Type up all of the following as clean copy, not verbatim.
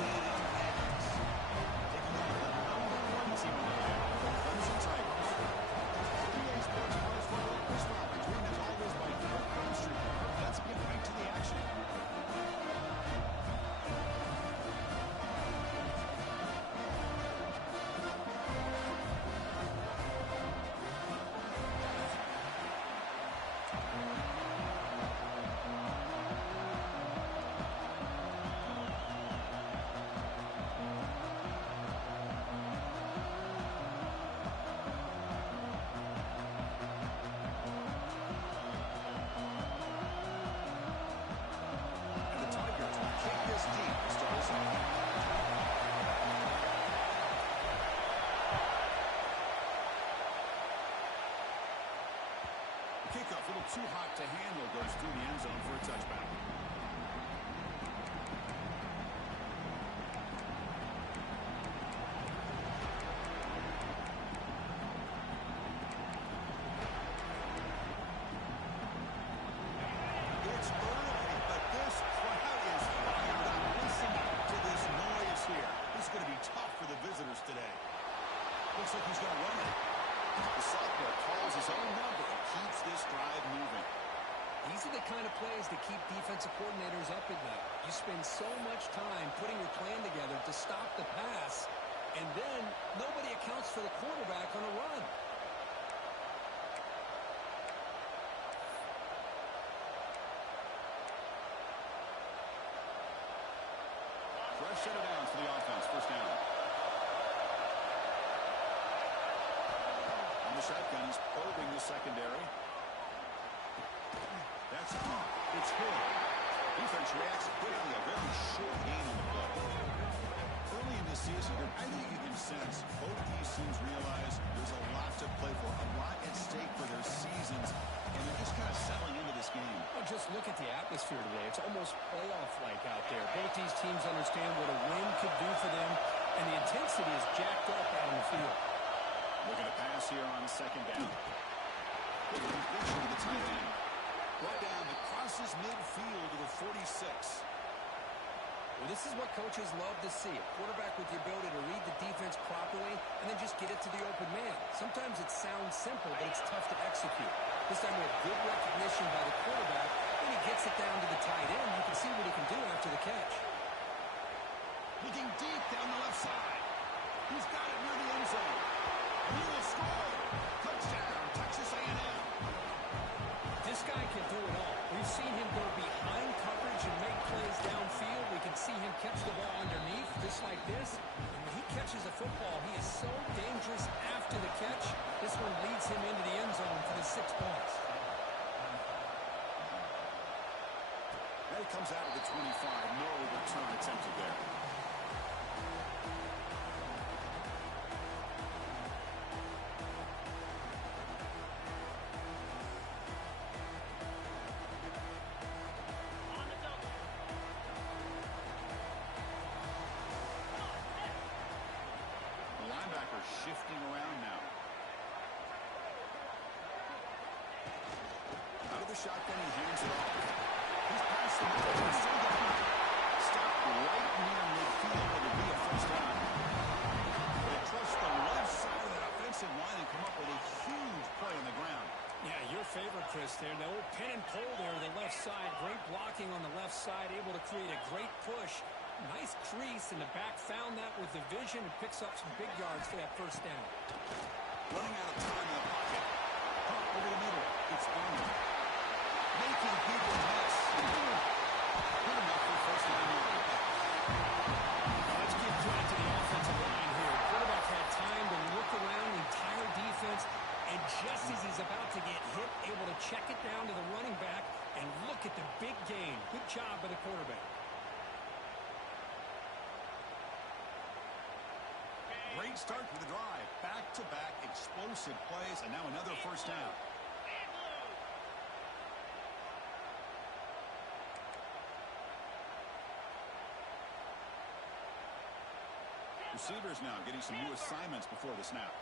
it impacts. Take a look at the #1 team in the land, the Clemson Tigers. PA Sports College Football Chris Roberts reading us all this by Kirk Herbstreit. Let's get right to the action. Kickoff, a little too hot to handle, goes through the end zone for a touchback. It's early, but this crowd is fired up. Listen to this noise here. This is going to be tough for the visitors today. Looks like he's going to run it. The sophomore calls his own number and keeps this drive moving. These are the kind of plays that keep defensive coordinators up at night. You spend so much time putting your plan together to stop the pass, and then nobody accounts for the quarterback on a run. Fresh set of downs for the offense. First down. The shotgun, he's probing the secondary. That's off. It's good. Defense reacts quickly. A very short gain on the play. Early in this season, I think you can sense both these teams realize there's a lot to play for, a lot at stake for their seasons, and they're just kind of settling into this game. Well, just look at the atmosphere today. It's almost playoff-like out there. Both these teams understand what a win could do for them, and the intensity is jacked up out on the field. Looking to pass here on second down. Completion to the tight end. Brought down, it crosses midfield to the 46. Well, this is what coaches love to see. A quarterback with the ability to read the defense properly and then just get it to the open man. Sometimes it sounds simple, but it's tough to execute. This time with good recognition by the quarterback, when he gets it down to the tight end, you can see what he can do after the catch. Looking deep down the left side. He's got it near the end zone. He will score. Touchdown, Texas A&M. This guy can do it all. We've seen him go behind coverage and make plays downfield. We can see him catch the ball underneath, just like this. And when he catches a football, he is so dangerous after the catch. This one leads him into the end zone for the 6 points. Now he comes out of the 25. No return attempted there. Shifting around now. Out of the shotgun, he hands it off. He's past the middle. He's still got it. Stopped right near midfield. It'll be a first down. They trust the left side of that offensive line and come up with a huge play on the ground. Yeah, your favorite, Chris, there. The old pin and pull there on the left side. Great blocking on the left side. Able to create a great push. Nice crease, and the back found that with the vision and picks up some big yards for that first down. Running out of time in the pocket. Pump over the middle. It's Arnold. Making people miss. Good enough for first down yard. Now let's give credit to the offensive line here. Quarterback had time to look around the entire defense, and just as he's about to get hit, able to check it down to the running back, and look at the big gain. Good job by the quarterback. Great start to the drive. Back-to-back explosive plays, and now another first down. Receivers now getting some new assignments before the snap.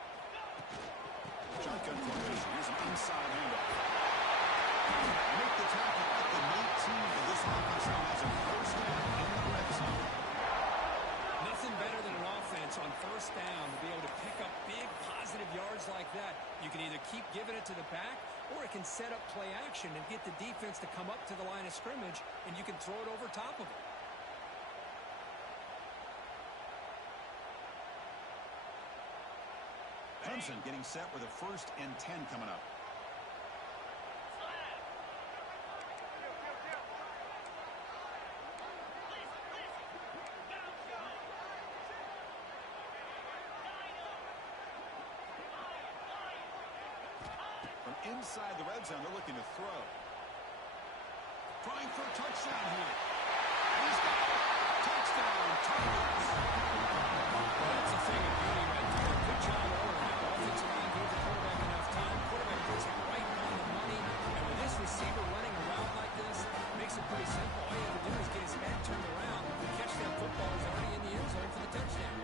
Shotgun formation. Here's an inside handoff. Make the tackle at the 19, but this offense now has a first down in the red zone. You can either keep giving it to the back, or it can set up play action and get the defense to come up to the line of scrimmage, and you can throw it over top of it. Clemson getting set with a 1st and 10 coming up. From inside the red zone, they're looking to throw. Trying for a touchdown here. He's got it. Touchdown, Tigers. Well, that's a thing of beauty right there. Good job all around. Offensive line gave the quarterback enough time. Quarterback gets it right on the money. And with this receiver running around like this, it makes it pretty simple. All you have to do is get his head turned around and catch that football. He's already in the end zone for the touchdown.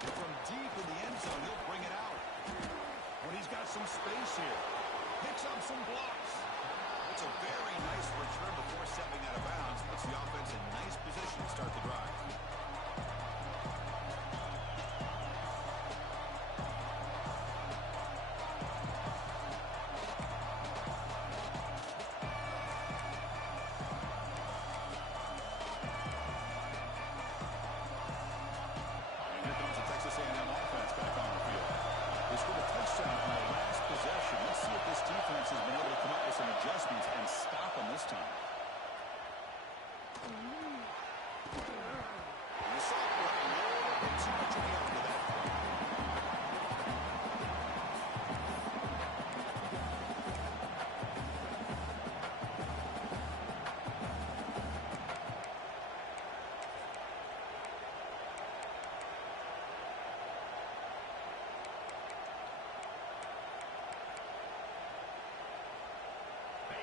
From deep in the end zone, he'll bring it out. When he's got some space here. Picks up some blocks. It's a very nice return before stepping out of bounds. Puts the offense in nice position to start the drive.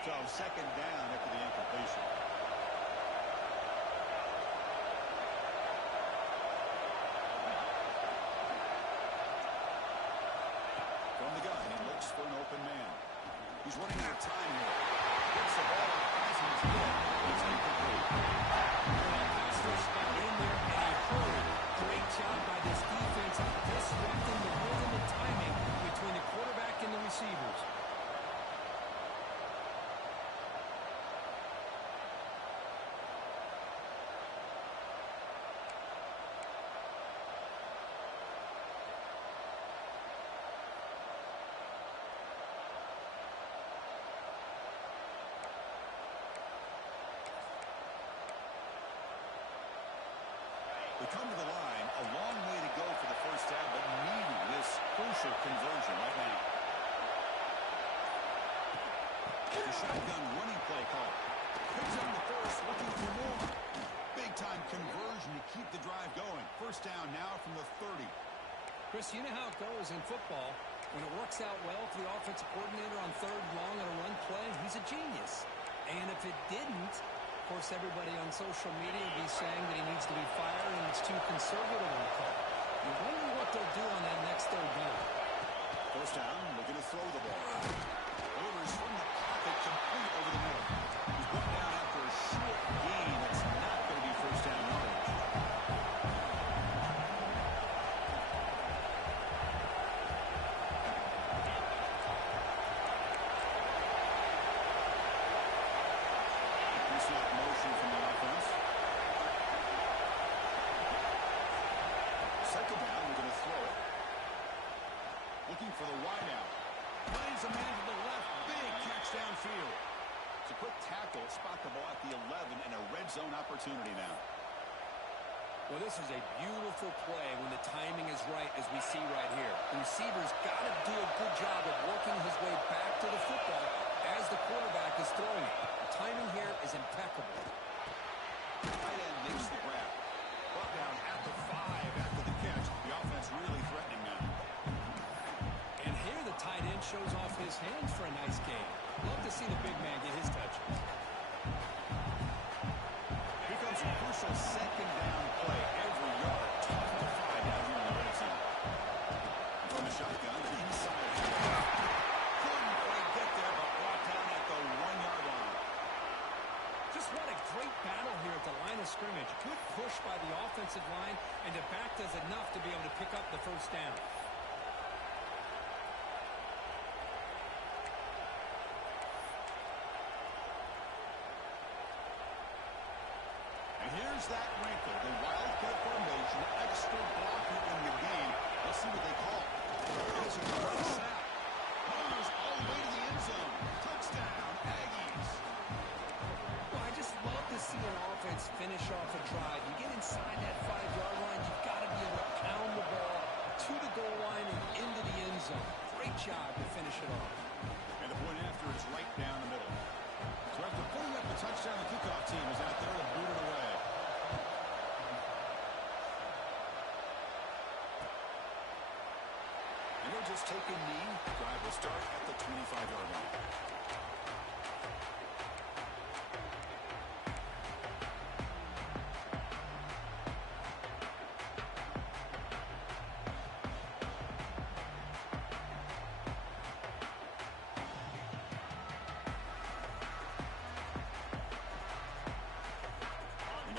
So 2nd down after the incompletion. From the gun, he looks for an open man. He's running out of time here. Gets the ball as he's hit. It's incomplete. Pastor's got in there in a hurry. Great job by this defense, disrupting the rhythm and timing between the quarterback and the receivers. We come to the line, a long way to go for the 1st down, but needing this crucial conversion right now. The shotgun running play call. Picks up the first, looking for more. Big-time conversion to keep the drive going. 1st down now from the 30. Chris, you know how it goes in football. When it works out well for the offensive coordinator on 3rd long on a run play, he's a genius. And if it didn't, of course, everybody on social media will be saying that he needs to be fired and it's too conservative on the call. You wonder what they'll do on that next 3rd down. 1st down, looking to throw the ball. Delivers from the pocket, complete over the middle. He's brought down after a short gain. That's not going to be 1st down yardage. Motion from the offense. 2nd down, we're going to throw it. Looking for the wideout. Plays a man to the left. Big catch downfield. It's a quick tackle. Spot the ball at the 11 and a red zone opportunity now. Well, this is a beautiful play when the timing is right, as we see right here. The receiver's got to do a good job of working his way back to the football as the quarterback is throwing it. The timing here is impeccable. Tight end makes the grab. Brought down at the 5 after the catch. The offense really threatening now. And here the tight end shows off his hands for a nice game. Love to see the big man get his touches. Here comes a crucial second down play. Every yard tough to find down here in the red zone. From the shotgun, inside. Couldn't quite get there, but brought down at the 1-yard line. Just what a great battle here at the line of scrimmage. Good push by the offensive line, and the back does enough to be able to pick up the first down. And here's that wrinkle, the wildcat formation, extra blocker in the game. Let's see what they call. It's a great snap. Moves all the way to the end zone. Touchdown, Aggies. Well, I just love to see an offense finish off a drive. You get inside that 5-yard line, you've got to be able to pound the ball to the goal line and into the end zone. Great job to finish it off. And the point after is right down the middle. So after putting up the touchdown, the kickoff team is out there to boot it away. And they'll just take a knee. Drive will start at the 25-yard line.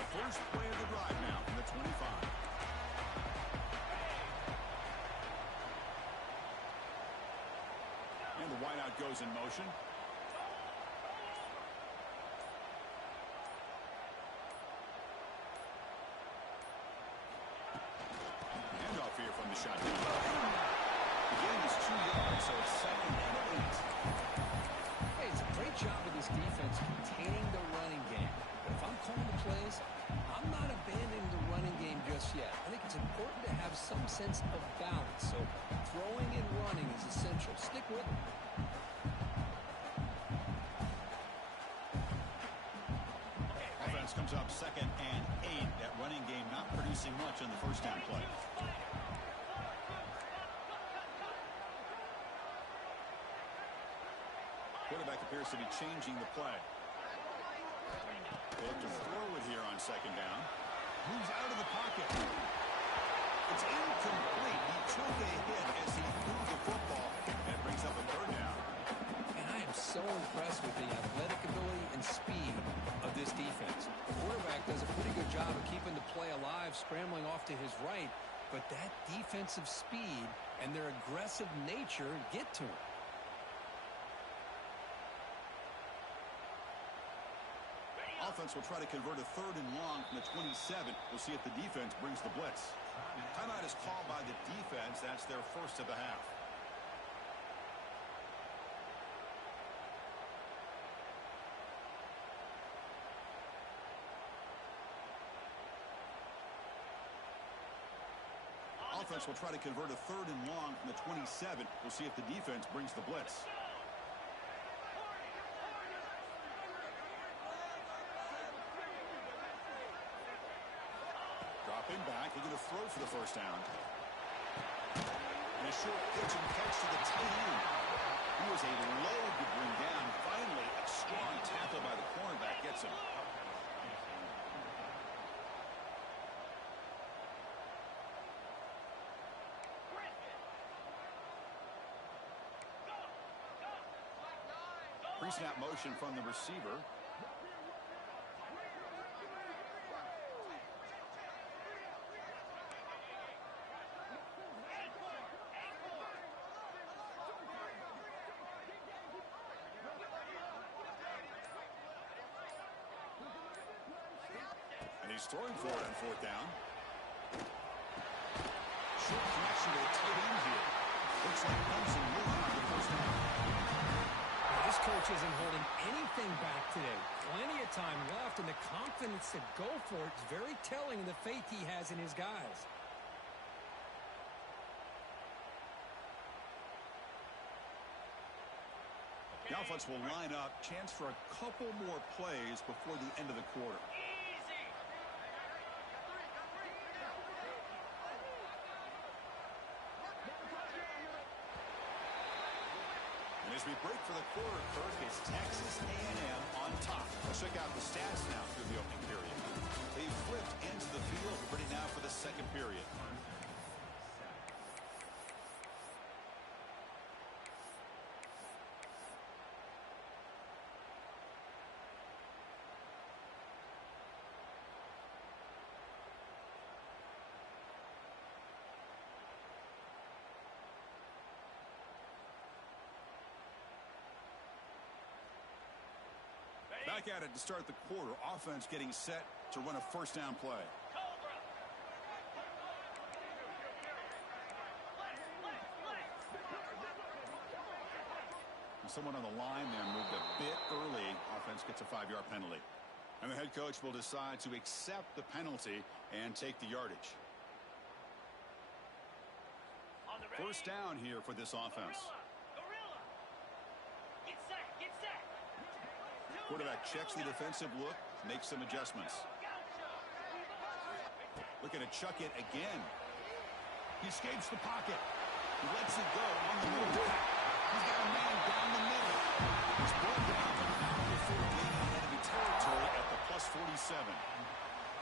First play of the drive now from the 25. And the wideout goes in motion. Handoff here from the shotgun. The gain is 2 yards, so it's 2nd and 8. Hey, it's a great job of this defense containing the running game. But if I'm calling the plays, I'm not abandoning the running game just yet. I think it's important to have some sense of balance. So throwing and running is essential. Stick with it. Offense comes up 2nd and 8. That running game not producing much on the first down play. Quarterback appears to be changing the play. They have to throw it here on 2nd down. Moves out of the pocket. It's incomplete. He took a hit as he threw the football. And brings up a 3rd down. And I am so impressed with the athletic ability and speed of this defense. The quarterback does a pretty good job of keeping the play alive, scrambling off to his right. But that defensive speed and their aggressive nature get to him. Offense will try to convert a 3rd and long from the 27. We'll see if the defense brings the blitz. Timeout is called by the defense. That's their first of the half. Offense will try to convert a 3rd and long from the 27. We'll see if the defense brings the blitz. Dropping back, they're going to throw for the first down. And a short pitch and catch to the tight end. He was a load to bring down. Finally, a strong tackle by the cornerback gets him. Pre-snap motion from the receiver. And he's throwing for it on 4th down. Short connection to the tight end here. Looks like Clemson moving on the first down. This coach isn't holding anything back today. Plenty of time left, and the confidence to go for it is very telling of the faith he has in his guys. The offense will line up. Chance for a couple more plays before the end of the quarter. And as we break for the quarter, Kirk, it's Texas A&M on top. Let's check out the stats now through the opening period. They flipped into the field, ready now for the second period. Back at it to start the quarter. Offense getting set to run a first down play. And someone on the line there moved a bit early. Offense gets a 5-yard penalty. And the head coach will decide to accept the penalty and take the yardage. First down here for this offense. Quarterback checks the defensive look, makes some adjustments. Looking to chuck it again. He escapes the pocket. He lets it go on the move. He's got a man down the middle. He's brought down, but not before gaining enemy territory at the +47.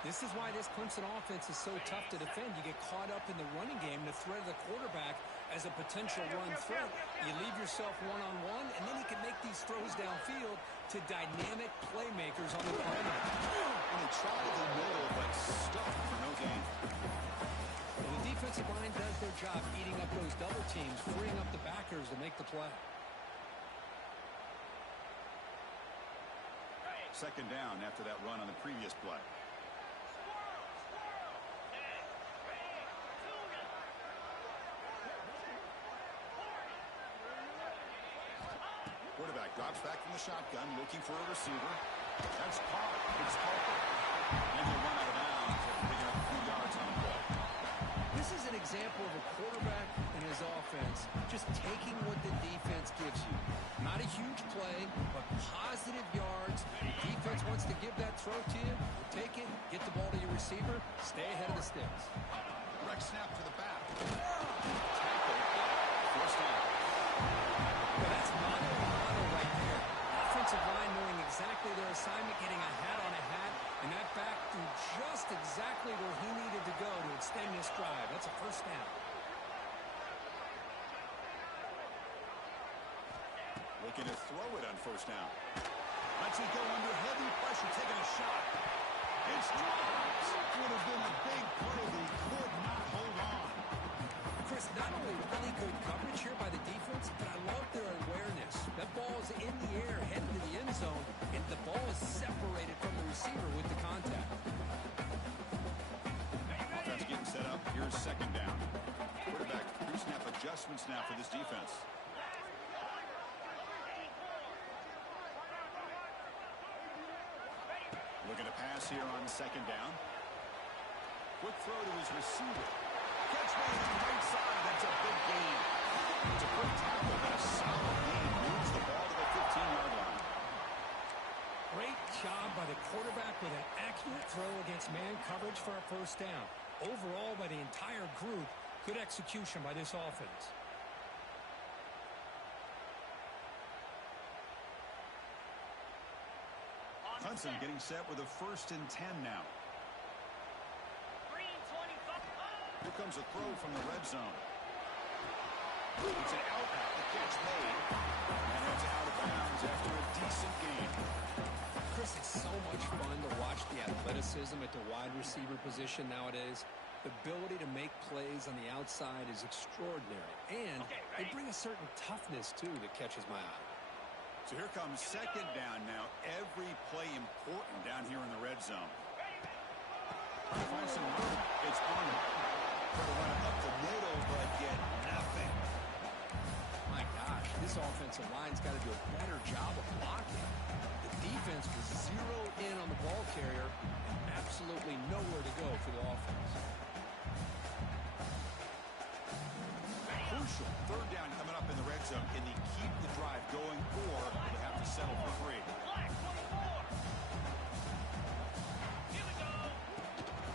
This is why this Clemson offense is so tough to defend. You get caught up in the running game, the threat of the quarterback as a potential run threat. You leave yourself one-on-one, and then he can make these throws downfield to dynamic playmakers on the perimeter. And he tried the middle, but stuck for no gain. Well, the defensive line does their job eating up those double teams, freeing up the backers to make the play. Second down after that run on the previous play. Quarterback drops back from the shotgun, looking for a receiver. That's caught. It's Harper. And he'll run out of bounds after picking up a few yards on the play. This is an example of a quarterback and his offense just taking what the defense gives you. Not a huge play, but positive yards. The defense wants to give that throw to you. Take it, get the ball to your receiver, stay ahead of the sticks. Direct snap to the back. Tackle. First down. Well, that's mono right there. Offensive line knowing exactly their assignment, getting a hat on a hat, and that back threw just exactly where he needed to go to extend this drive. That's a first down. Looking to throw it on first down. Lets it go under heavy pressure, taking a shot. It's dropped. Would have been a big play, but he could not hold on. Chris, not only really good coverage here by the defense, but I love their awareness. That ball is in the air, heading to the end zone, and the ball is separated from the receiver with the contact. Offense getting set up. Here's second down. Quarterback pre-snap adjustments now for this defense. Looking to pass here on second down. Quick throw to his receiver. Catch made on the right side. That's a big gain. It's a quick tackle, but a solid gain. Moves the ball to the 15-yard line. Great job by the quarterback with an accurate throw against man coverage for a first down. Overall, by the entire group, good execution by this offense. Clemson getting set with a 1st and 10 now. Here comes a throw from the red zone. It's an out, the catch made, and it's out of bounds after a decent gain. Chris, it's so much fun to watch the athleticism at the wide receiver position nowadays. The ability to make plays on the outside is extraordinary, and they bring a certain toughness, too, that catches my eye. So here comes second down now. Every play important down here in the red zone. Find some room. It's Arnold. Try to run it up the middle, but get nothing. My gosh, this offense offensive line's got to do a better job of blocking. The defense was zeroed in on the ball carrier and absolutely nowhere to go for the offense. Crucial third down coming up in the red zone. Can they keep the drive going, or will they have to settle for 3?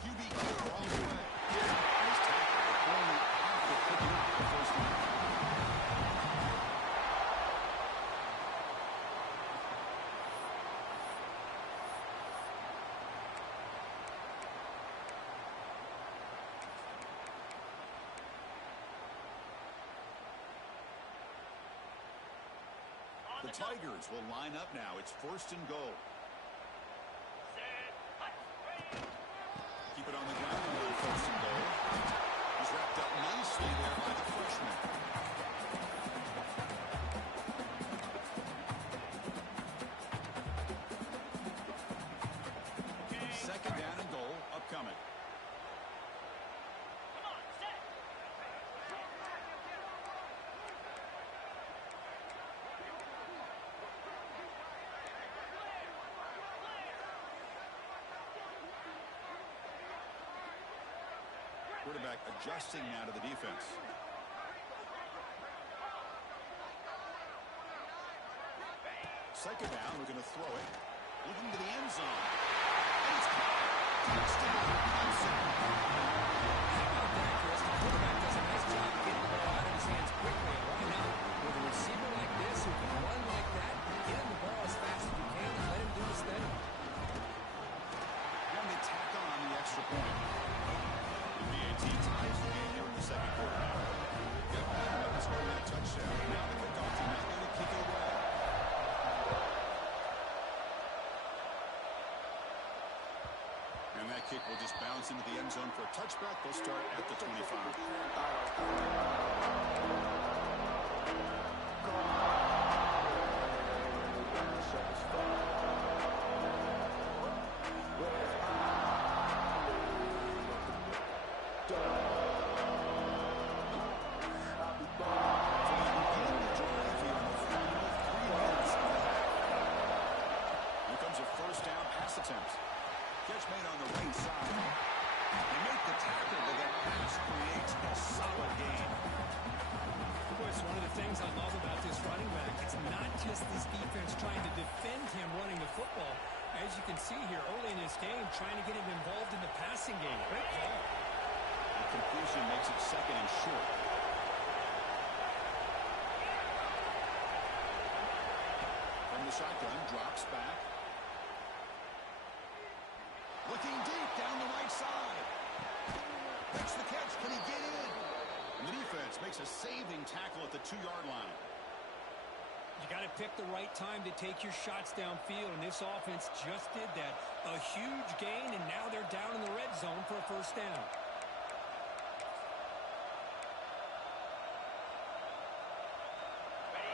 QB clear all the way. Nice tackle. Only after picking up the first down. The Tigers will line up now. It's 1st and goal. Keep it on the ground on 1st and goal. He's wrapped up nicely there by the freshman. Second down and goal upcoming. Quarterback adjusting now to the defense. Second down, we're going to throw it. Looking to the end zone. And it's caught. Touchdown, Clemson. How about that, Chris? The quarterback does a nice job getting the ball out of his hands quickly. And why not? With a receiver like this who can run like that, get him the ball as fast as you can and let him do his thing. And they tack on the extra point. The BAT ties the game here in the second quarter now. Yep, that scored that touchdown. Now the kickoff team is going to kick it away. And that kick will just bounce into the end zone for a touchback. They'll start at the 25. Attempt. Catch made on the right side. They make the tackle, but that pass creates a solid gain. Boy, it's one of the things I love about this running back. It's not just this defense trying to defend him running the football. As you can see here early in this game, trying to get him involved in the passing game. Great call. The completion makes it second and short. From the shotgun, drops back. Looking deep down the right side. Makes the catch. Can he get in? And the defense makes a saving tackle at the 2-yard line. You got to pick the right time to take your shots downfield, and this offense just did that. A huge gain, and now they're down in the red zone for a first down.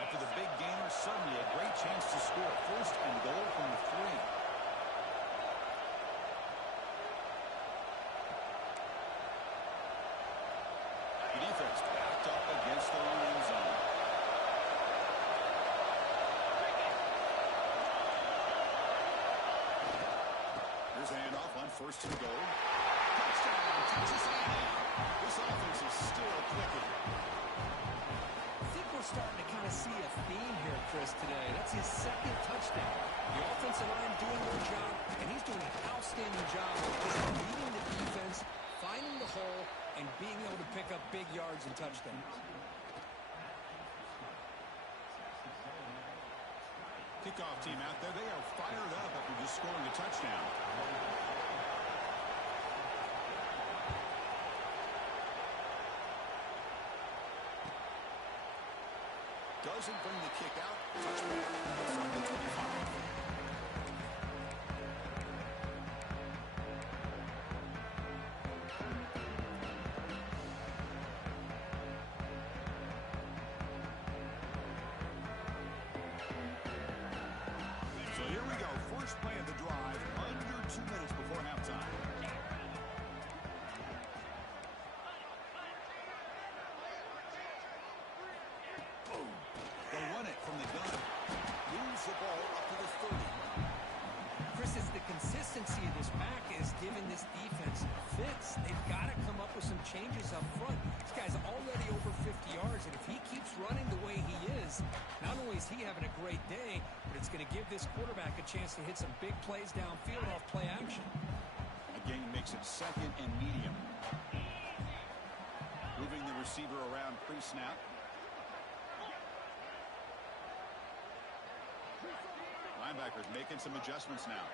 After the big gainer, suddenly a great chance to score. 1st and goal from the 3. Defense backed up against their own end zone. Here's a handoff on 1st and goal. Touchdown, Texas A&M. This offense is still clicking. I think we're starting to kind of see a theme here, Chris, today. That's his second touchdown. The offensive line doing their job, and he's doing an outstanding job of just leading the defense, finding the hole, and being able to pick up big yards and touchdowns. Kickoff team out there, they are fired up after just scoring a touchdown. Doesn't bring the kick out. Touchback from the 25. So here we go. First play of the drive, under 2 minutes before halftime. They run it from the ball up to the 30. Chris, it's the consistency of this back is giving this defense fits. They've got to come up with some changes up front. This guy's already over 50 yards, and if he keeps running the way he is, not only is he having a great day, but it's going to give this quarterback a chance to hit some big plays downfield off play action. Again, makes it second and medium. Moving the receiver around pre-snap. Linebackers making some adjustments now.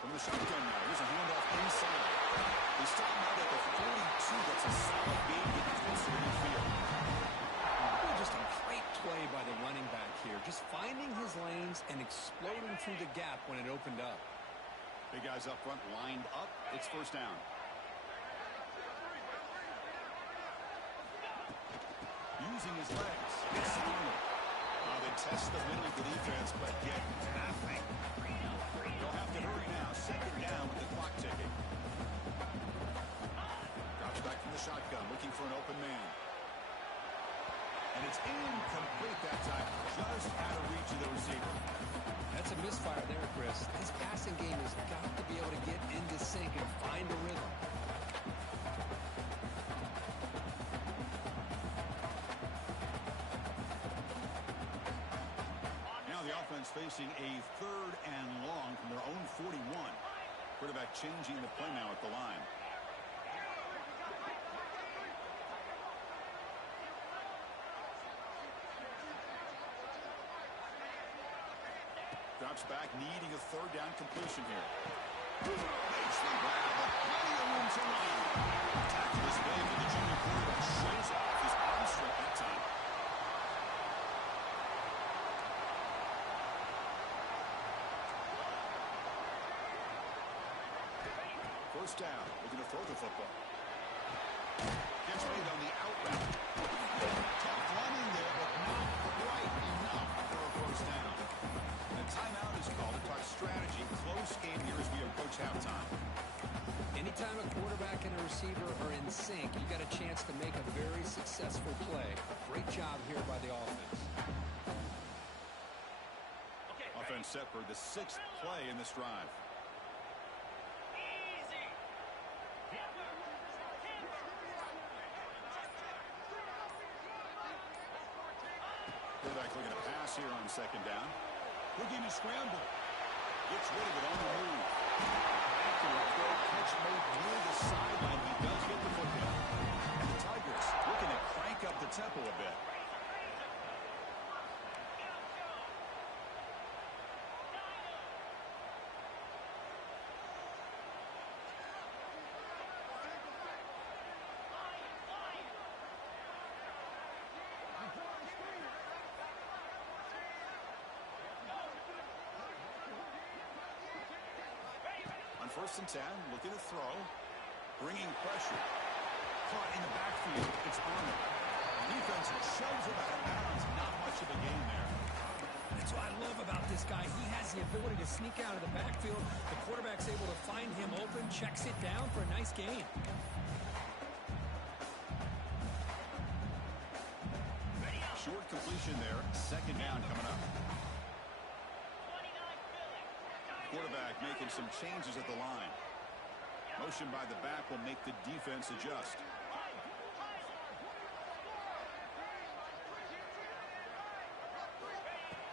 From the shotgun now, here's a handoff inside. They stop him out at the 42. That's a solid gain to get closer to midfield. Just a great play by the running back here. Just finding his lanes and exploding through the gap when it opened up. Big guys up front lined up. It's first down. Using his legs. It's Arnold. They test the middle of the defense, but get nothing. They'll have to hurry now. Second down with the clock ticking. Drops back from the shotgun, looking for an open man. And it's incomplete that time. Just out of reach of the receiver. That's a misfire there, Chris. This passing game has got to be able to get into sync and find a rhythm. Facing a third and long from their own 41. Quarterback changing the play now at the line. Drops back, needing a third down completion here. Makes the grab, but plenty of room to run. Tackle this way, but the junior quarterback shows off his arm strength that time. First down, looking to throw the football. Gets made on the out route. Tough running there, but not quite enough for a first down. And a timeout is called to talk strategy. Close game here as we approach halftime. Anytime a quarterback and a receiver are in sync, you got a chance to make a very successful play. Great job here by the offense. Offense set for the 6th play in this drive. Quarterback looking to pass here on second down. Looking to scramble. Gets rid of it on the move. Accurate throw, catch made near the sideline. He does get the football. And the Tigers looking to crank up the tempo a bit. First and 10, looking to throw, bringing pressure. Caught in the backfield, it's Arnold. Defense shoves it out of bounds, not much of a gain there. That's what I love about this guy. He has the ability to sneak out of the backfield. The quarterback's able to find him open, checks it down for a nice gain. Short completion there, second down coming up. Quarterback making some changes at the line. Motion by the back will make the defense adjust.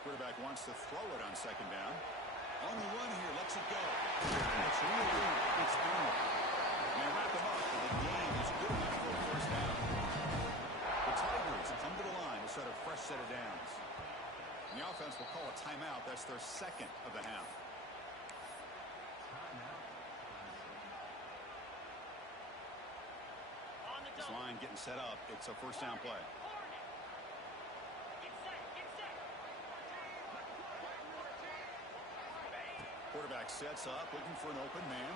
Quarterback wants to throw it on second down. On the run here, lets it go. It's really it's Arnold. They wrap him up, but the gain is good enough for a first down. The Tigers come to the line to set a fresh set of downs. And the offense will call a timeout. That's their second of the half. This line getting set up. It's a first down play. Quarterback sets up, looking for an open man.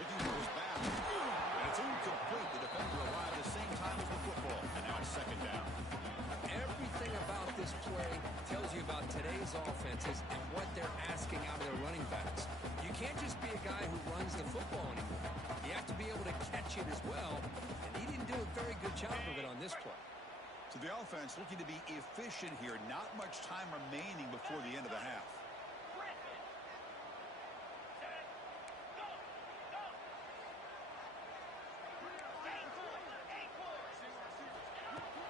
Looking for his back. And it's incomplete. The defender arrived at the same time as the football. And now it's second down. Everything about this play tells you about today's offenses and what they're asking out of their running backs. You can't just be a guy who runs the football anymore. You have to be able to catch it as well. And he didn't do a very good job of it on this play. So the offense looking to be efficient here. Not much time remaining before the end of the half.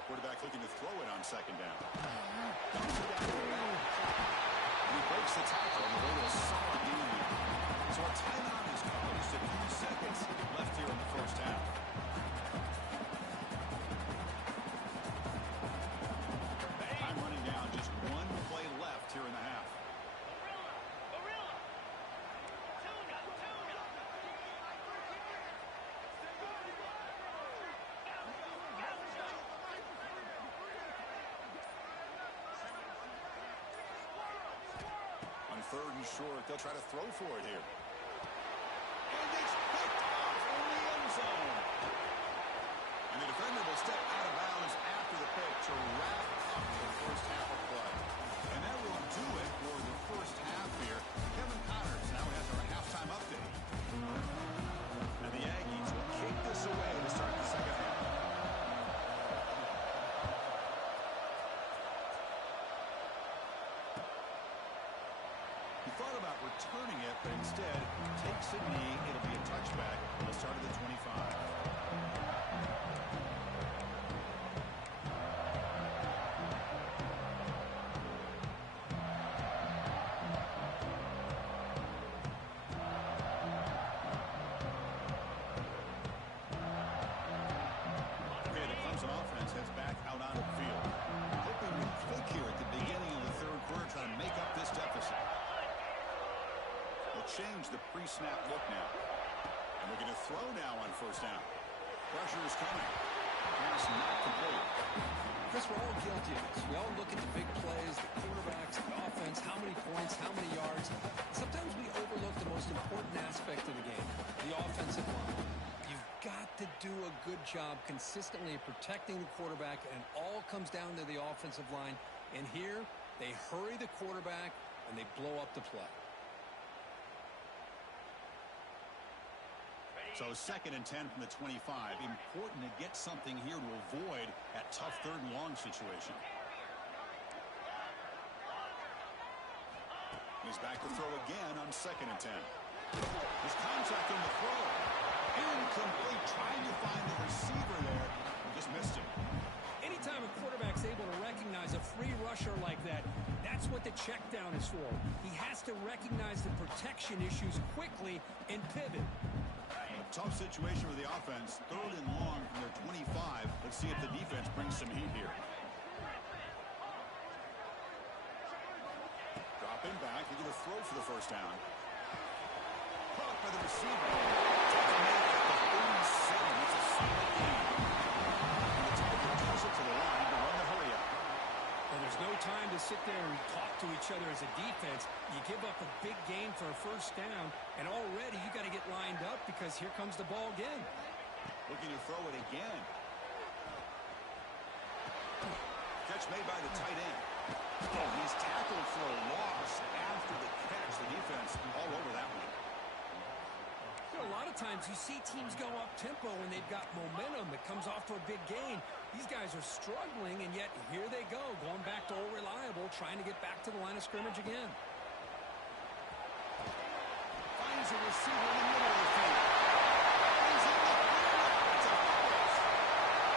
Quarterback looking to throw it on second down. Dumps it down to the back. He breaks the tackle and a solid game here. So a timeout is called. Just a few seconds left here in the first half. Time running down. Just one play left here in the half. Third and short, they'll try to throw for it here. And it's picked off in the end zone. And the defender will step out of bounds after the pick to wrap up the first half of play. And that will do it for the first half here. Kevin Connors now has our halftime update. And the Aggies will kick this away to start the second half. Thought about returning it, but instead takes a knee. It'll be a touchback at the start of the 25. Okay, the Clemson offense heads back out onto the field. Hoping to click here at the beginning of the third quarter, trying to make up this deficit. Change the pre-snap look now. And we're going to throw now on first down. Pressure is coming. Pass not complete. Chris, we're all guilty of this. We all look at the big plays, the quarterbacks, the offense, how many points, how many yards. Sometimes we overlook the most important aspect of the game, the offensive line. You've got to do a good job consistently protecting the quarterback, and it all comes down to the offensive line. And here, they hurry the quarterback, and they blow up the play. So 2nd and 10 from the 25. Important to get something here to avoid that tough third and long situation. He's back to throw again on 2nd and 10. There's contact on the throw. Incomplete. Trying to find the receiver there. Just missed him. Anytime a quarterback's able to recognize a free rusher like that, that's what the check down is for. He has to recognize the protection issues quickly and pivot. Tough situation for the offense. 3rd and long from their 25. Let's see if the defense brings some heat here. Dropping back. They're going to throw for the first down. Caught by the receiver. Doesn't make it the 37. It's a solid game. And the Tigers toss it to the line to run the hurry up. Well, there's no time to sit there and talk to each other as a defense. You give up a big gain for a first down, and already you got to get lined up because here comes the ball again. Looking to throw it again. Catch made by the tight end. Oh, he's tackled for a loss after the catch. The defense all over that one. You know, a lot of times you see teams go up-tempo when they've got momentum that comes off to a big gain. These guys are struggling, and yet here they go, going back to old reliable, trying to get back to the line of scrimmage again. Finds a receiver in the middle of the field. He's in the field. It's a fumble.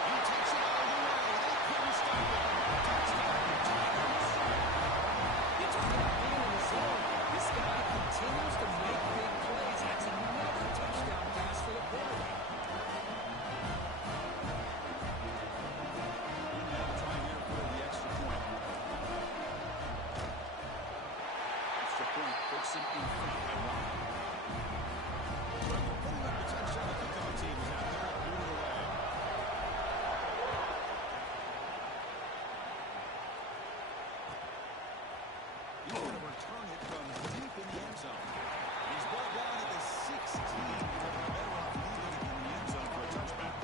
He takes it all the way. They couldn't stop it. Touchdown, Tigers. You talk about being in the zone. This guy continues to make big plays. That's another touchdown pass for the quarterback. Now try here for the extra point. Extra point puts him in front by 1. Putting up the touchdown, the kickoff team is out there moving away. He's going to return it from deep in the end zone. He's brought down at the 16. Better off leaving it in the end zone for a touchback.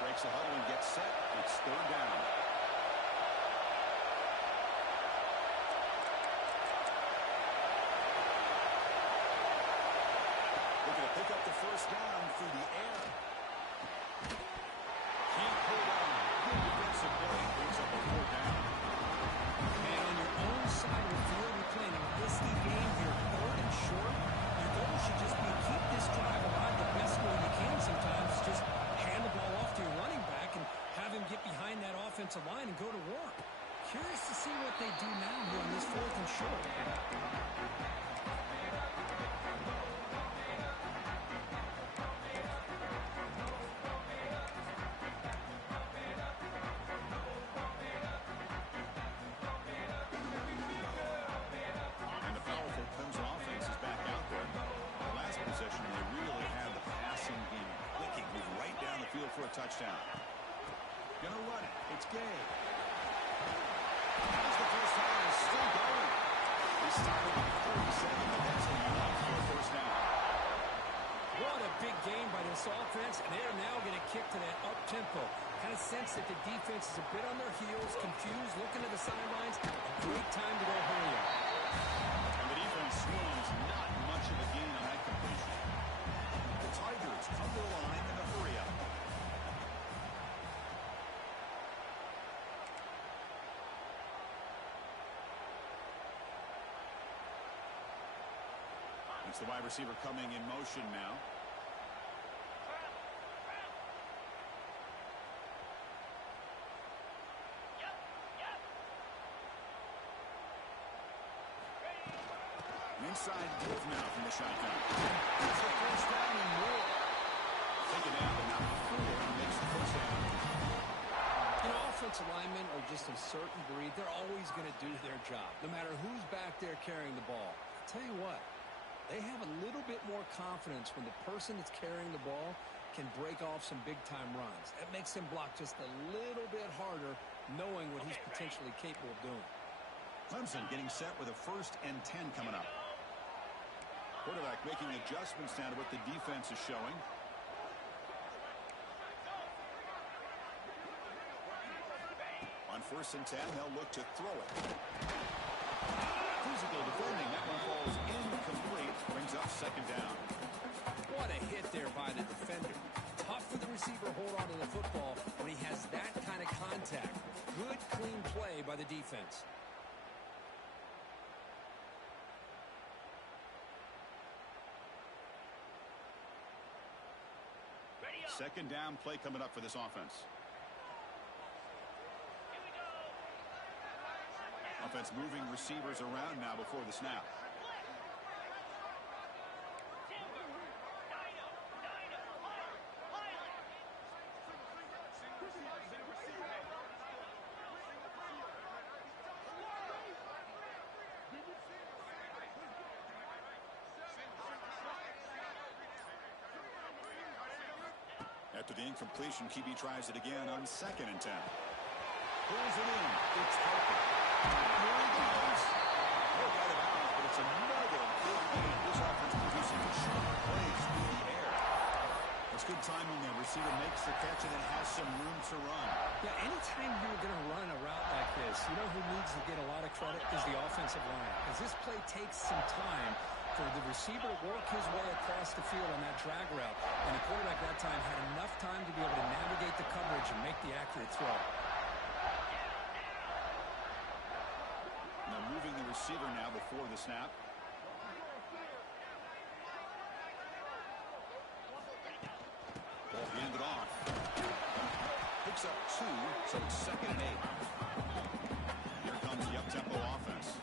Breaks the huddle and gets set. It's third down. Looking to pick up the first down through the air. Can't hold on. Good defensive play. Brings up a fourth down. And on your own side of the field, you're playing a risky game here, third and short. Your goal should just be keep this drive alive the best way you can sometimes. Just hand the ball off to your running back and have him get behind that offensive line and go to work. Curious to see what they do now here on this fourth and short. For a touchdown. Gonna run it. It's Gay. Here's the first down. It's still going. He started at 47, but that's enough for a first down. What a big game by this offense, and they're now going to kick to that up-tempo. Kind of sense that the defense is a bit on their heels, confused, looking to the sidelines. A great time to go hurry up. And the defense swings not much of a gain on that completion. The Tigers come to the line in a hurry up. It's the wide receiver coming in motion now. An inside move now from the shotgun. It's the first down and more. Take it down, but not before he makes the first down. You know, offensive linemen are just a certain breed. They're always going to do their job, no matter who's back there carrying the ball. I'll tell you what. They have a little bit more confidence when the person that's carrying the ball can break off some big-time runs. That makes him block just a little bit harder, knowing what he's potentially capable of doing. Clemson getting set with a 1st and 10 coming up. Quarterback making adjustments now to what the defense is showing. On 1st and 10, they'll look to throw it. Physical defending. That one falls incomplete. Brings up 2nd down. What a hit there by the defender. Tough for the receiver to hold on to the football when he has that kind of contact. Good, clean play by the defense. Second down play coming up for this offense. Offense moving receivers around now before the snap. After the incompletion, QB tries it again on 2nd and 10. Pulls it in. It's Harper. Here he goes. Pulled out of bounds, but it's another big gain. This offense producing short plays through the air. That's good timing there. Receiver makes the catch and then has some room to run. Yeah, anytime you're going to run a route like this, you know who needs to get a lot of credit is the offensive line. Because this play takes some time for the receiver to work his way across the field on that drag route. And the quarterback that time had enough time to be able to navigate the coverage and make the accurate throw. Now moving the receiver now before the snap. Ball handed off. Picks up 2, so it's 2nd and 8. Here comes the up-tempo offense.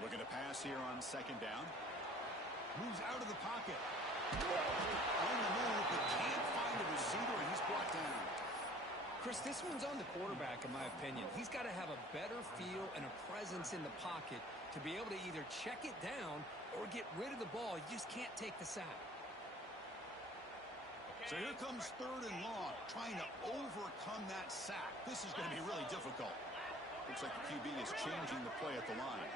Looking to pass here on 2nd down. Moves out of the pocket. On the move, but can't find a receiver, and he's brought down. Chris, this one's on the quarterback, in my opinion. He's got to have a better feel and a presence in the pocket to be able to either check it down or get rid of the ball. You just can't take the sack. So here comes 3rd and long, trying to overcome that sack. This is going to be really difficult. Looks like the QB is changing the play at the line.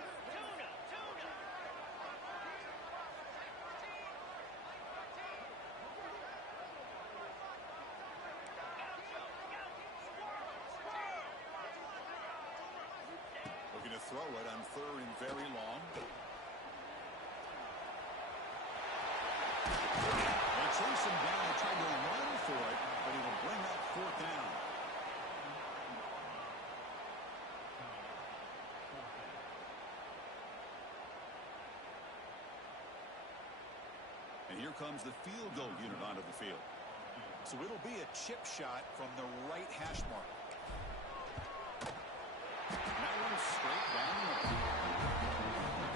Looking to throw it on 3rd and very long. They chase him down and try to run for it, but he will bring up 4th down. And here comes the field goal unit onto the field. So it'll be a chip shot from the right hash mark. And that one's straight down the middle.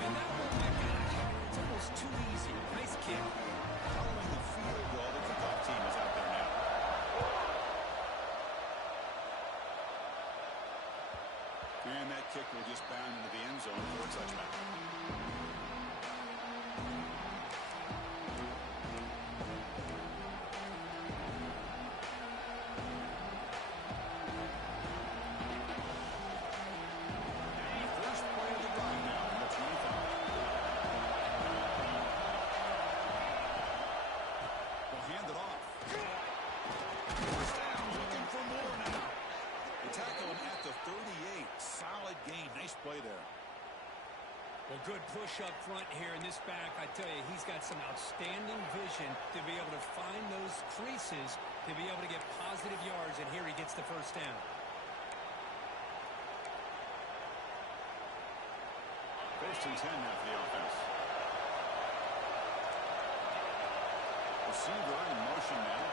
And that one, my gosh, it's almost too easy. Nice kick. Following the field goal, the kickoff team is out there now. And that kick will just bound into the end zone for a touchback. First play of the drive now on the 25. They'll hand it off. First down, looking for more now. They tackle him at the 38. Solid gain. Nice play there. Well, good push up front here in this back. I tell you, he's got some outstanding vision to be able to find those creases, to be able to get positive yards, and here he gets the first down. First and 10 now for the offense. Receiver in motion now.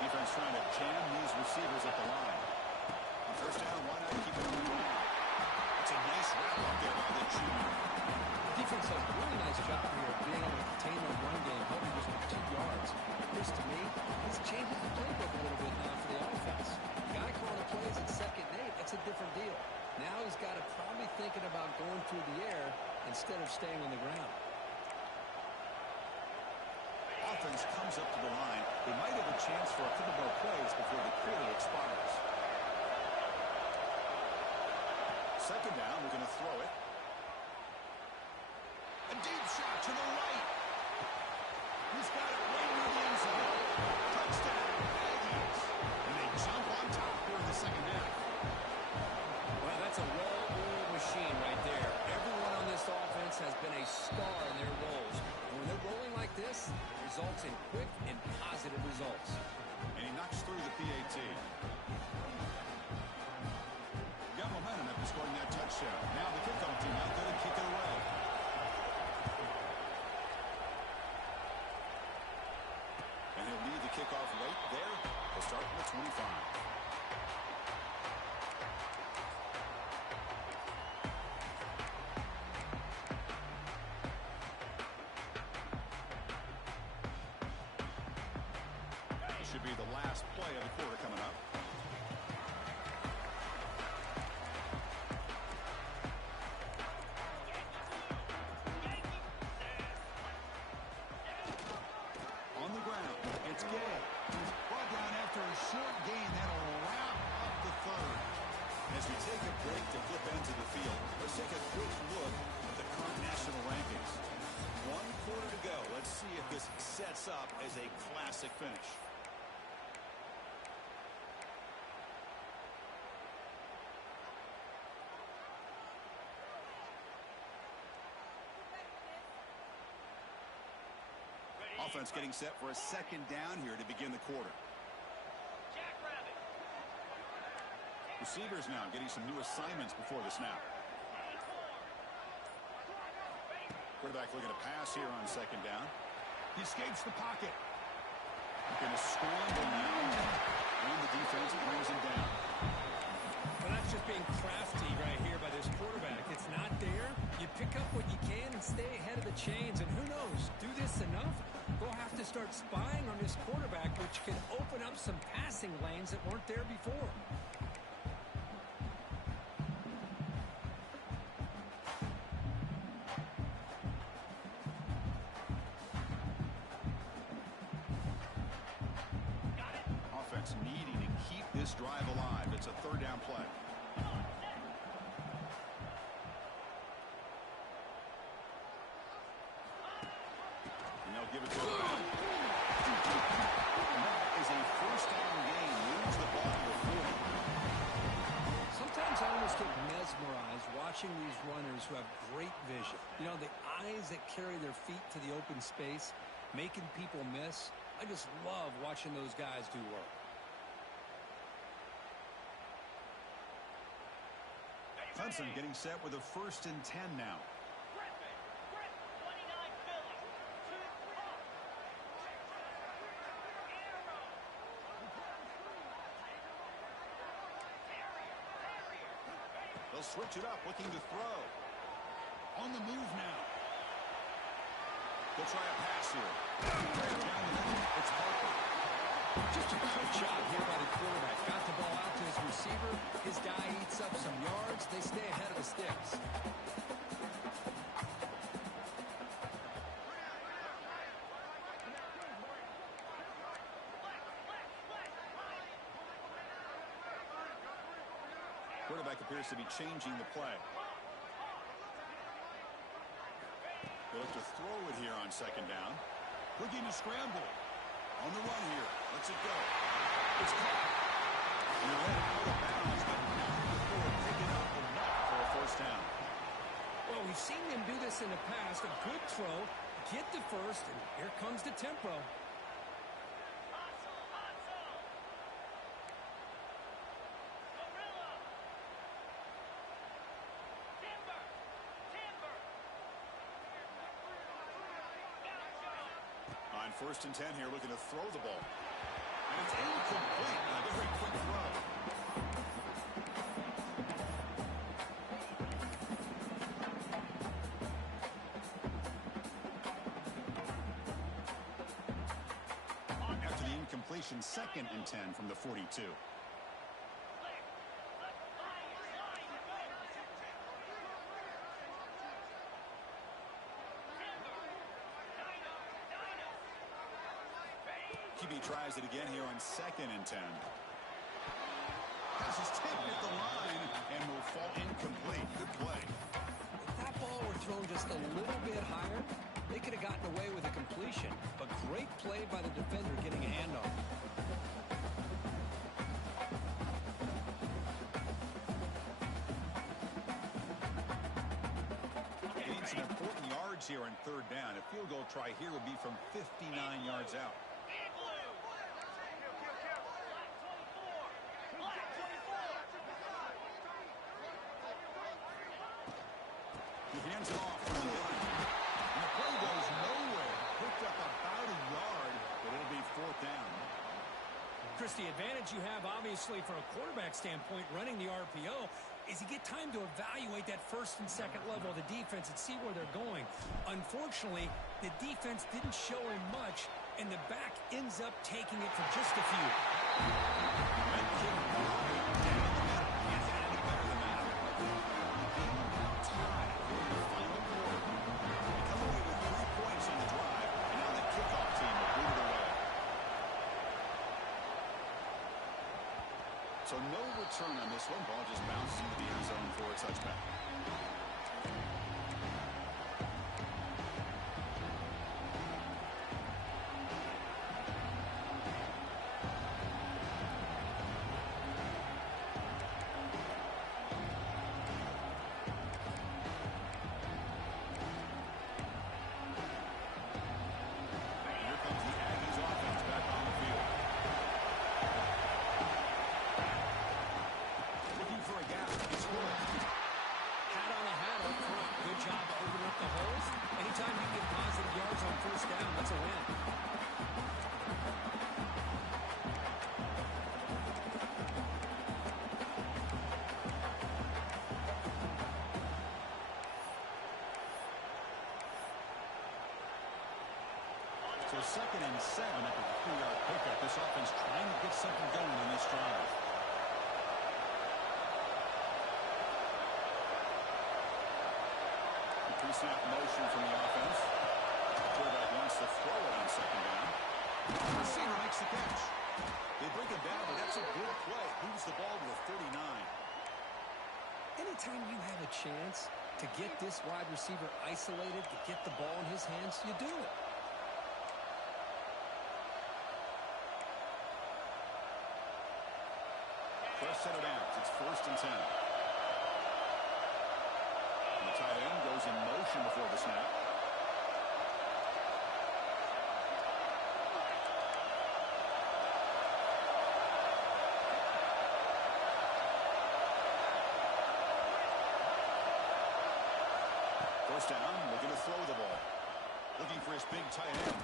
Defense trying to jam these receivers at the line. On first down, why not keep it on the ground? It's a nice wrap up there by the junior. Defense does a really nice job here of being able to contain the run game, helping just with 2 yards. This, to me, this changes the playbook a little bit now for the offense. The guy calling the plays at 2nd and 8, that's a different deal. Now he's got to probably thinking about going through the air instead of staying on the ground. Offense comes up to the line. They might have a chance for a couple more plays before the quarter expires. Second down, we're going to throw it. A deep shot to the right. He's got it right near the end zone. Touchdown, Aggies. And they jump on top here in the second half. Well, that's a well-oiled machine right there. Everyone on this offense has been a star in their roles. And when they're rolling like this, it results in quick and positive results. And he knocks through the PAT. Got momentum after scoring that touchdown. Now the kickoff team out there to kick it away. And he'll lead the kickoff right there. They'll start from the 25. Should be the last play of the quarter coming up. On the ground, it's Gay. He's brought down after a short gain. That'll wrap up the 3rd. As we take a break to flip into the field, let's take a quick look at the current national rankings. 1 quarter to go. Let's see if this sets up as a classic finish. Offense getting set for a second down here to begin the quarter. Receivers now getting some new assignments before the snap. Quarterback looking to pass here on second down. He escapes the pocket. Going to scramble now. And the defense brings him down. Well, that's just being crafty right here by this quarterback. It's not there. You pick up what you can and stay ahead of the chains. And who knows, do this enough, we'll have to start spying on this quarterback, which can open up some passing lanes that weren't there before. defense needing to keep this drive alive. It's a third down play. And they'll give it to him. That is a first down gain. Moves the ball to the 40. Sometimes I almost get mesmerized watching these runners who have great vision. You know, the eyes that carry their feet to the open space, making people miss. I just love watching those guys do work. Clemson getting set with a 1st and 10 now. They'll switch it up, looking to throw. On the move now. They'll try a pass here. It's Harper. Just a quick job here by the quarterback. Got the ball out to his receiver. His guy eats up some yards. They stay ahead of the sticks. Quarterback appears to be changing the play. They look to throw it here on 2nd down. Looking to scramble. On the run here. Lets it go. It's caught. And they're headed out of bounds, but not before picking up enough for a 1st down. Well, we've seen them do this in the past. A good throw, get the 1st, and here comes the tempo. On 1st and 10 here, looking to throw the ball. And it's incomplete. A very quick throw. After the incompletion, 2nd and 10 from the 42. QB tries it again here on 2nd and 10. Pass is tipped at the line and will fall incomplete. Good play. If that ball were thrown just a little bit higher, they could have gotten away with a completion. But great play by the defender getting a hand on it. Getting some important yards here on 3rd down. A field goal try here would be from 59 yards out. He hands it off from the line. And the play goes nowhere. Picked up about a yard, but it'll be 4th down. Chris, the advantage you have, obviously, from a quarterback standpoint, running the RPO, is you get time to evaluate that 1st and 2nd level of the defense and see where they're going. Unfortunately, the defense didn't show him much, and the back ends up taking it for just a few. Red kick right down the middle. Can't hit any better than that. Tie in the final quarter. They come away with 3 points on the drive, and now the kickoff team will boot it away. So no return on this one. Ball just bounces into the end zone for a touchback. So 2nd and 7 at the 3-yard pickup. This offense trying to get something going on this drive. The pre-snap motion from the offense. The quarterback wants to throw it on 2nd down. The receiver makes the catch. They break it down, but that's a good play. Moves the ball to a 39. Anytime you have a chance to get this wide receiver isolated, to get the ball in his hands, you do it. First set of downs. It's 1st and 10. And the tight end goes in motion before the snap. First down, looking to throw the ball. Looking for his big tight end.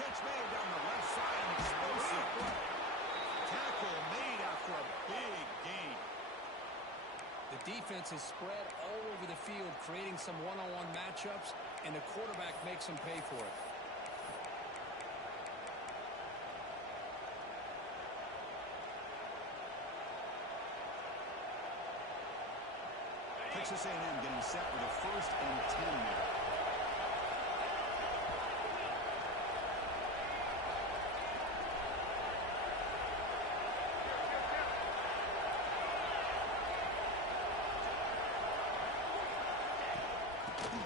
Catch made down the left side. Explosive play. Tackle made after a big gain. The defense is spread all over the field, creating some one-on-one matchups, and the quarterback makes them pay for it. Texas A&M getting set with a 1st and 10 there.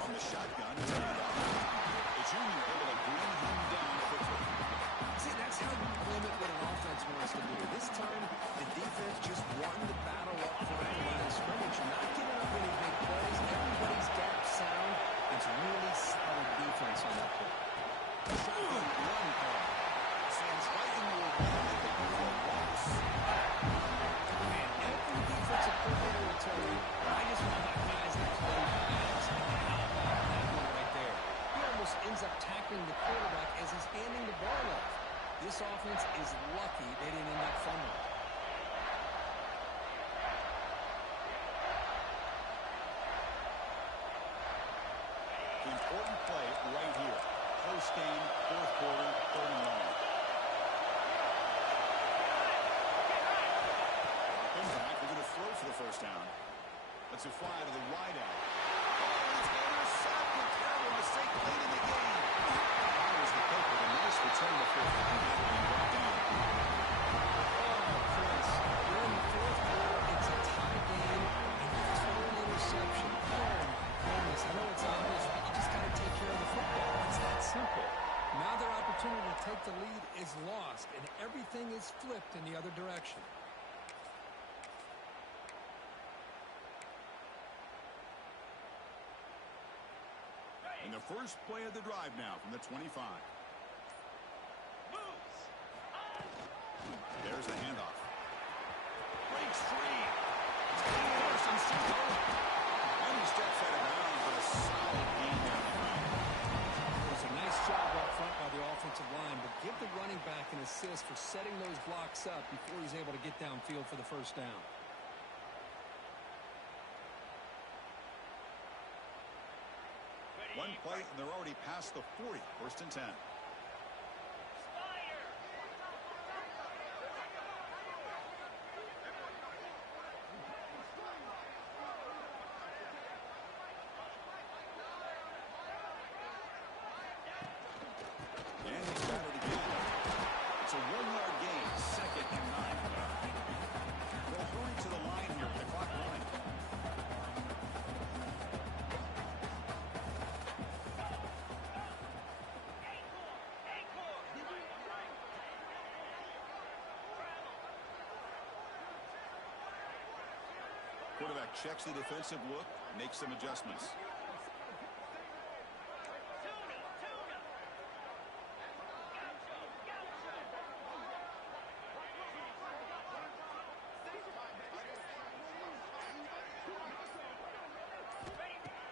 On the shotgun, the junior able to bring him down quickly. See, that's how you limit what an offense wants to do. This time, the defense just won the battle up front of the line of scrimmage. You're not giving up any big plays. Everybody's gap sound. It's really solid defense on that play. Shotgun run call. Sends right into a run that could go a loss. Man, every defensive coordinator will tell you, I just want my guys to play fast. How about that one right there? He almost ends up tackling the quarterback as he's handing the ball off. This offense is lucky they didn't end up fumbling. The important play right here. Close game, 4th quarter, 3rd and long. Come back, we're going to throw for the 1st down. That's a fly to the wide out. Oh, it's intercepted. Terrible mistake late in the game. That was the pick with a nice return before finally being brought down. Oh, Chris, you're in the 4th quarter. It's a tie game, and you throw an interception. Oh, my goodness. I know it's obvious, but you just got to take care of the football. It's that simple. Now their opportunity to take the lead is lost, and everything is flipped in the other direction. And the first play of the drive now from the 25. There's the handoff. Breaks free. It's first and still going. And he steps out of bounds, but a solid gain down the line. It was a nice job up front by the offensive line, but give the running back an assist for setting those blocks up before he's able to get downfield for the 1st down. One play, and they're already past the 40. 1st and 10. And he's got it again. It's a 1-yard gain, 2nd and 9. They'll hurry to the line here with the clock running. Quarterback checks the defensive look, makes some adjustments.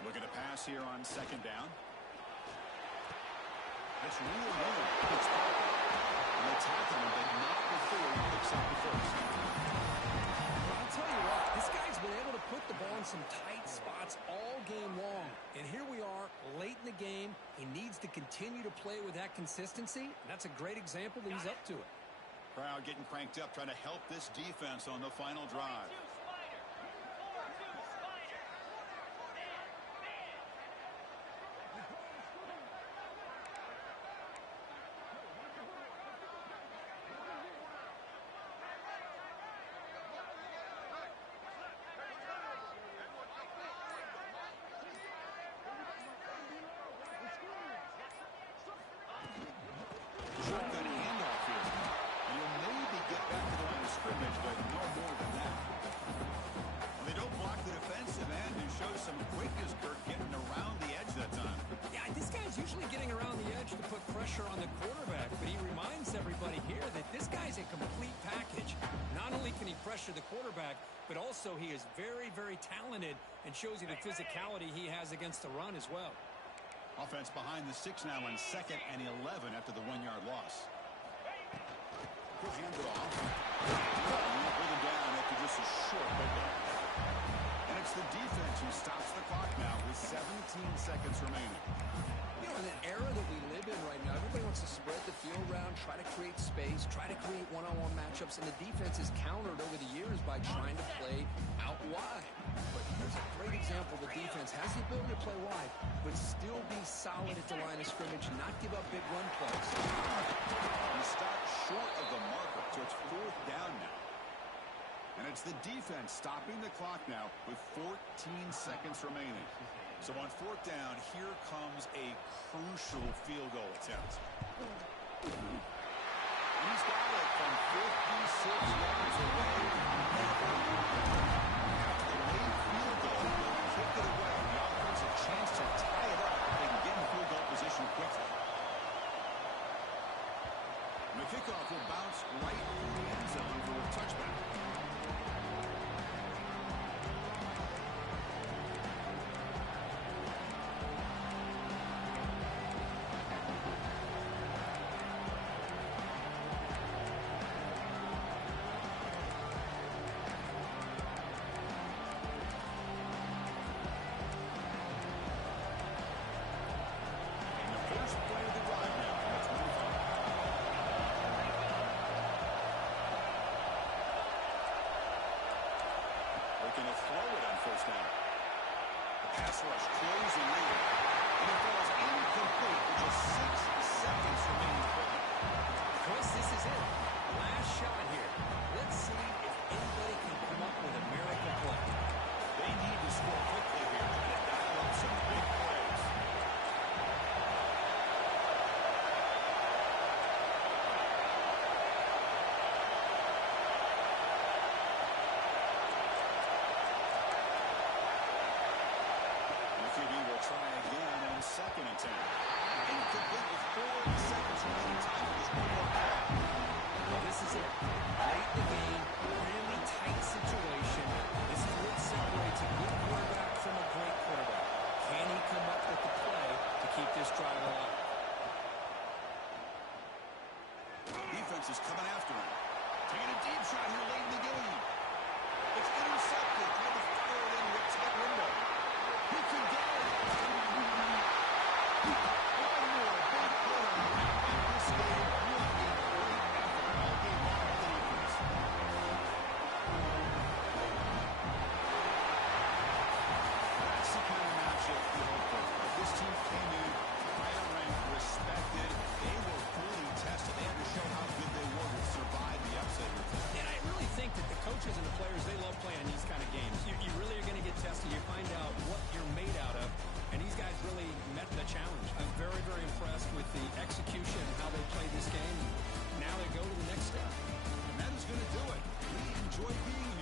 Looking to pass here on 2nd down. It's real good. It's and they tackle him, but not before he picks up the 1st. Well, I'll tell you what, this guy's been able to put the ball in some tight spots all game long. And here we are, late in the game. He needs to continue to play with that consistency. That's a great example that he's up to it. Crowd getting cranked up, trying to help this defense on the final drive. shows some quickness, Kirk, getting around the edge that time. Yeah, this guy's usually getting around the edge to put pressure on the quarterback, but he reminds everybody here that this guy's a complete package. Not only can he pressure the quarterback, but also he is very, very talented and shows you the physicality he has against the run as well. Offense behind the 6 now on 2nd and 11 after the 1-yard loss. He'll hand it off. Bring him down after just a short pickup. And it's the defense who stops the clock now with 17 seconds remaining. You know, in an era that we live in right now, everybody wants to spread the field around, try to create space, try to create one-on-one matchups, and the defense is countered over the years by trying to play out wide. But here's a great example. The defense has the ability to play wide, but still be solid at the line of scrimmage, not give up big run plays. He stopped short of the marker, so it's 4th down now. And it's the defense stopping the clock now with 14 seconds remaining. So on 4th down, here comes a crucial field goal attempt. And he's got it from 56 yards away. The late field goal will kick it away. The offense a chance to tie it up and get in field goal position quickly. And the kickoff will bounce right through the end zone for a touchback. Looking to throw it on 1st down. The pass rush closing in. And it falls incomplete with just 6 seconds remaining to play. Chris, this is it. Last shot here. Let's see if anybody can come up with a miracle play. They need to score quickly here to dial up some big plays. QB will try again on 2nd and 10. Incomplete with 4 seconds remaining time for this one more play. Well, this is it. Late in the game, really tight situation. This is what separates a good quarterback from a great quarterback. Can he come up with the play to keep this drive alive? Defense is coming after him. Taking a deep shot here late in the game. It's intercepted. Trying to fire it into a tight window. He can get it. One more big play to wrap up this game. What a great effort all game long by the defense. That's the kind of matchup you hope for. This team came in higher ranked, respected. They were fully tested. They had to show how good they were to survive the upset. And I really think that the coaches and the players, they love playing these kind of games. You really are going to get tested. You find out what you're made out of. And these guys really met the challenge. I'm very, very impressed with the execution and how they played this game. Now they go to the next step. And that is going to do it. We enjoy being here.